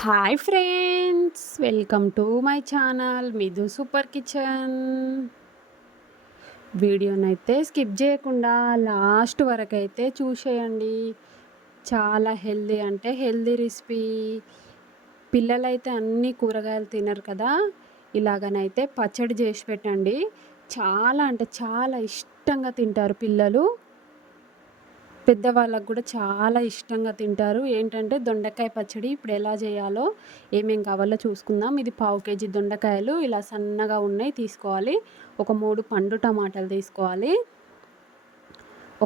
Hi friends welcome to my channel Midhu super kitchen వీడియోనైతే skip చేయకుండా last వరకు అయితే చూసేయండి. చాలా హెల్దీ అంటే హెల్దీ రెసిపీ పిల్లలైతే అన్ని కూరగాయలు తినరు కదా. ఇలాగనైతే పచ్చడి చేసి పెట్టండి. చాలా అంటే చాలా ఇష్టంగా తింటారు పిల్లలు. పెద్దవాళ్ళకు కూడా చాలా ఇష్టంగా తింటారు. ఏంటంటే దొండకాయ పచ్చడి ఇప్పుడు ఎలా చేయాలో ఏమేం కావాలో చూసుకుందాం. ఇది పావు కేజీ దొండకాయలు ఇలా సన్నగా ఉన్నాయి తీసుకోవాలి. ఒక మూడు పండు టమాటాలు తీసుకోవాలి.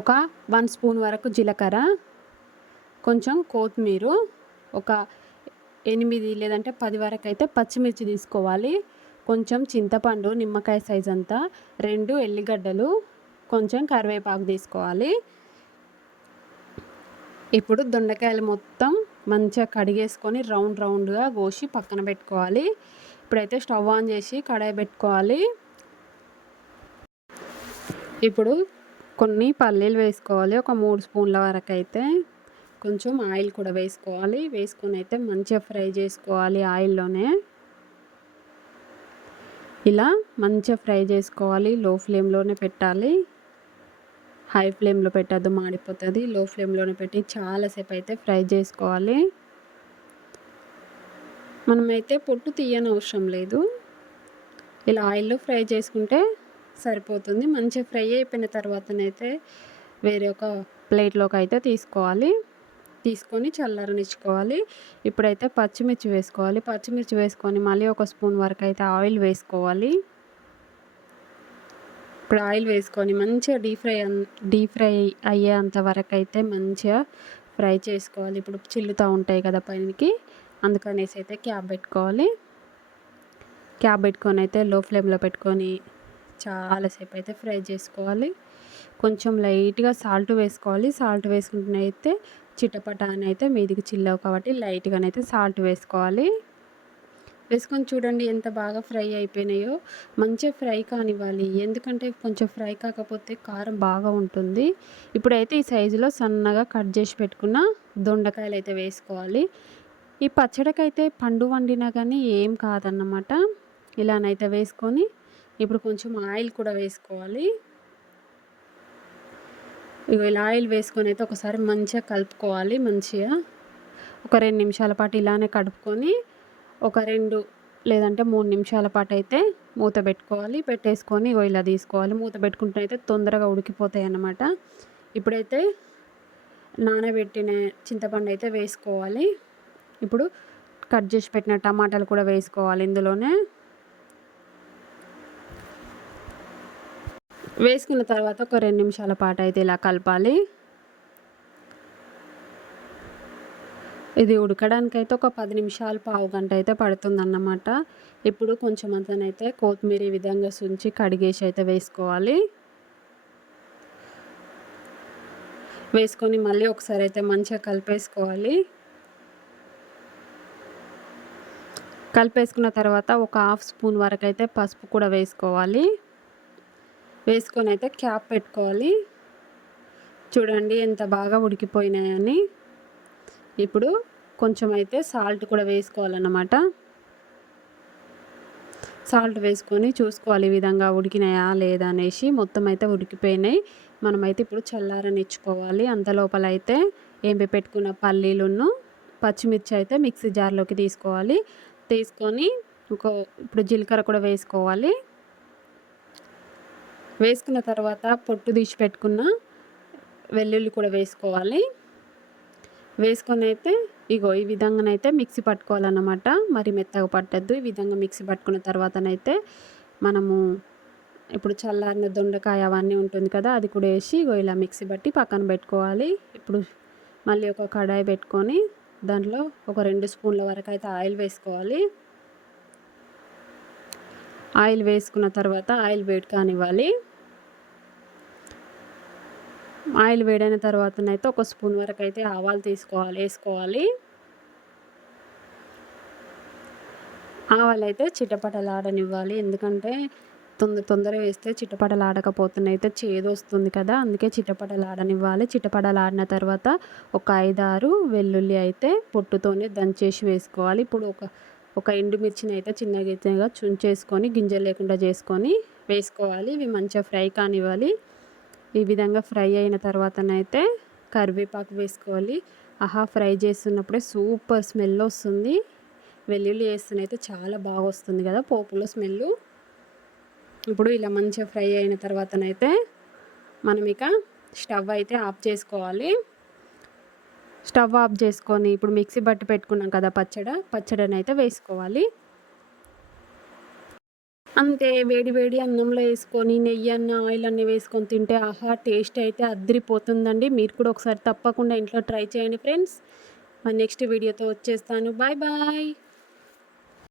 ఒక వన్ స్పూన్ వరకు జీలకర్ర కొంచెం కొత్తిమీర ఒక ఎనిమిది లేదంటే పది వరకు అయితే పచ్చిమిర్చి తీసుకోవాలి. కొంచెం చింతపండు నిమ్మకాయ సైజ్ అంతా రెండు ఎల్లిగడ్డలు కొంచెం కరివేపాకు తీసుకోవాలి. ఇప్పుడు దొండకాయలు మొత్తం మంచిగా కడిగేసుకొని రౌండ్ రౌండ్గా కోసి పక్కన పెట్టుకోవాలి. ఇప్పుడైతే స్టవ్ ఆన్ చేసి కడాయి పెట్టుకోవాలి. ఇప్పుడు కొన్ని పల్లీలు వేసుకోవాలి. ఒక మూడు స్పూన్ల వరకు అయితే కొంచెం ఆయిల్ కూడా వేసుకోవాలి. వేసుకొని అయితే మంచిగా ఫ్రై చేసుకోవాలి ఆయిల్లోనే. ఇలా మంచిగా ఫ్రై చేసుకోవాలి. లో ఫ్లేమ్లోనే పెట్టాలి. హై ఫ్లేమ్లో పెట్టద్దు మాడిపోతుంది. లో ఫ్లేమ్లోనే పెట్టి చాలాసేపు అయితే ఫ్రై చేసుకోవాలి. మనమైతే పొట్టు తీయని అవసరం లేదు. ఇలా ఆయిల్లో ఫ్రై చేసుకుంటే సరిపోతుంది. మంచిగా ఫ్రై అయిపోయిన తర్వాతనైతే వేరే ఒక ప్లేట్లోకి అయితే తీసుకోవాలి. తీసుకొని చల్లరనిచ్చుకోవాలి. ఇప్పుడైతే పచ్చిమిర్చి వేసుకోవాలి. పచ్చిమిర్చి వేసుకొని మళ్ళీ ఒక స్పూన్ వరకు అయితే ఆయిల్ వేసుకోవాలి. ఇప్పుడు ఆయిల్ వేసుకొని మంచిగా డీప్ ఫ్రై డీప్ ఫ్రై అయ్యేంత వరకు అయితే మంచిగా ఫ్రై చేసుకోవాలి. ఇప్పుడు చిల్లుతూ ఉంటాయి కదా పైనకి అందుకనేసి అయితే క్యాప్ పెట్టుకోవాలి. క్యాప్ పెట్టుకొని అయితే లో ఫ్లేమ్లో పెట్టుకొని చాలాసేపు అయితే ఫ్రై చేసుకోవాలి. కొంచెం లైట్గా సాల్ట్ వేసుకోవాలి. సాల్ట్ వేసుకుంటే అయితే చిట్టపట అని అయితే మీదికి చిల్లవు కాబట్టి లైట్గానైతే సాల్ట్ వేసుకోవాలి. వేసుకొని చూడండి ఎంత బాగా ఫ్రై అయిపోయినాయో. మంచిగా ఫ్రై కానివ్వాలి. ఎందుకంటే కొంచెం ఫ్రై కాకపోతే కారం బాగా ఉంటుంది. ఇప్పుడైతే ఈ సైజులో సన్నగా కట్ చేసి పెట్టుకున్న దొండకాయలు అయితే వేసుకోవాలి. ఈ పచ్చడికైతే పండు వండినా కానీ ఏం కాదన్నమాట. ఇలానైతే వేసుకొని ఇప్పుడు కొంచెం ఆయిల్ కూడా వేసుకోవాలి. ఇక ఇలా ఆయిల్ వేసుకొని అయితే ఒకసారి మంచిగా కలుపుకోవాలి మంచిగా. ఒక రెండు నిమిషాల పాటు ఇలానే కడుపుకొని ఒక రెండు లేదంటే మూడు నిమిషాల పాటు అయితే మూత పెట్టుకోవాలి. పెట్టేసుకొని ఇలా తీసుకోవాలి. మూత పెట్టుకుంటే అయితే తొందరగా ఉడికిపోతాయి అన్నమాట. ఇప్పుడైతే నానబెట్టిన చింతపండు అయితే వేసుకోవాలి. ఇప్పుడు కట్ చేసి పెట్టిన టమాటాలు కూడా వేసుకోవాలి ఇందులోనే. వేసుకున్న తర్వాత ఒక రెండు నిమిషాల పాటు అయితే ఇలా కలపాలి. ఇది ఉడకడానికైతే ఒక పది నిమిషాలు పావు గంట అయితే పడుతుందన్నమాట. ఇప్పుడు కొంచెం అంతనైతే కొత్తిమీర ఈ విధంగా సుంచి కడిగేసి అయితే వేసుకోవాలి. వేసుకొని మళ్ళీ ఒకసారి అయితే మంచిగా కలిపేసుకోవాలి. కలిపేసుకున్న తర్వాత ఒక హాఫ్ స్పూన్ వరకు అయితే పసుపు కూడా వేసుకోవాలి. వేసుకొని అయితే క్యాప్ పెట్టుకోవాలి. చూడండి ఎంత బాగా ఉడికిపోయినాయని. ఇప్పుడు కొంచెం అయితే సాల్ట్ కూడా వేసుకోవాలన్నమాట. సాల్ట్ వేసుకొని చూసుకోవాలి ఈ విధంగా ఉడికినాయా లేదా అనేసి. మొత్తం అయితే ఉడికిపోయినాయి. మనమైతే ఇప్పుడు చల్లారనిచ్చుకోవాలి. అంత లోపల అయితే ఏంపి పెట్టుకున్న పల్లీలును పచ్చిమిర్చి అయితే మిక్సీ జార్లోకి తీసుకోవాలి. తీసుకొని ఒక ఇప్పుడు జీలకర్ర కూడా వేసుకోవాలి. వేసుకున్న తర్వాత పొట్టు తీసి పెట్టుకున్న వెల్లుల్లి కూడా వేసుకోవాలి. వేసుకొని అయితే ఇగో ఈ విధంగానైతే మిక్సీ పట్టుకోవాలన్నమాట. మరి మెత్తగా పట్టద్దు. ఈ విధంగా మిక్సీ పట్టుకున్న తర్వాతనైతే మనము ఇప్పుడు చల్లారిన దొండకాయ అవన్నీ ఉంటుంది కదా అది కూడా వేసి ఇగో ఇలా మిక్సీ పట్టి పక్కన పెట్టుకోవాలి. ఇప్పుడు మళ్ళీ ఒక కడాయి పెట్టుకొని దాంట్లో ఒక రెండు స్పూన్ల వరకు అయితే ఆయిల్ వేసుకోవాలి. ఆయిల్ వేసుకున్న తర్వాత ఆయిల్ వేడి కానివ్వాలి. ఆయిల్ వేడైన తర్వాతనైతే ఒక స్పూన్ వరకు అయితే ఆవాలు తీసుకోవాలి వేసుకోవాలి. ఆవాలు అయితే చిటపటలాడనివ్వాలి. ఎందుకంటే తొందర తొందర వేస్తే చిటపటలాడకపోతున్నాయి అయితే చేదు వస్తుంది కదా. అందుకే చిటపటలాడనివ్వాలి. చిటపటలాడిన తర్వాత ఒక ఐదారు వెల్లుల్లి అయితే పొట్టుతోనే దంచేసి వేసుకోవాలి. ఇప్పుడు ఒక ఒక ఎండుమిర్చిని అయితే చిన్న గిన్నెగా చుంచేసుకొని గింజలు లేకుండా చేసుకొని వేసుకోవాలి. ఇవి మంచిగా ఫ్రై కానివ్వాలి. ఈ విధంగా ఫ్రై అయిన తర్వాతనైతే కరివేపాకు వేసుకోవాలి. ఆహా ఫ్రై చేస్తున్నప్పుడే సూపర్ స్మెల్ వస్తుంది. వెల్లుల్లి వేస్తేనైతే చాలా బాగా వస్తుంది కదా పోపులో స్మెల్. ఇప్పుడు ఇలా మంచిగా ఫ్రై అయిన తర్వాతనైతే మనం ఇక స్టవ్ అయితే ఆఫ్ చేసుకోవాలి. స్టవ్ ఆఫ్ చేసుకొని ఇప్పుడు మిక్సీ బట్టి పెట్టుకున్నాం కదా పచ్చడి పచ్చడిని అయితే వేసుకోవాలి. అంతే వేడి వేడి అన్నంలో వేసుకొని నెయ్యి అన్న ఆయిల్ అన్నీ వేసుకొని తింటే ఆహా టేస్ట్ అయితే అద్దరిపోతుందండి మీరు కూడా ఒకసారి తప్పకుండా ఇంట్లో ట్రై చేయండి ఫ్రెండ్స్. నెక్స్ట్ వీడియోతో వచ్చేస్తాను. Bye bye.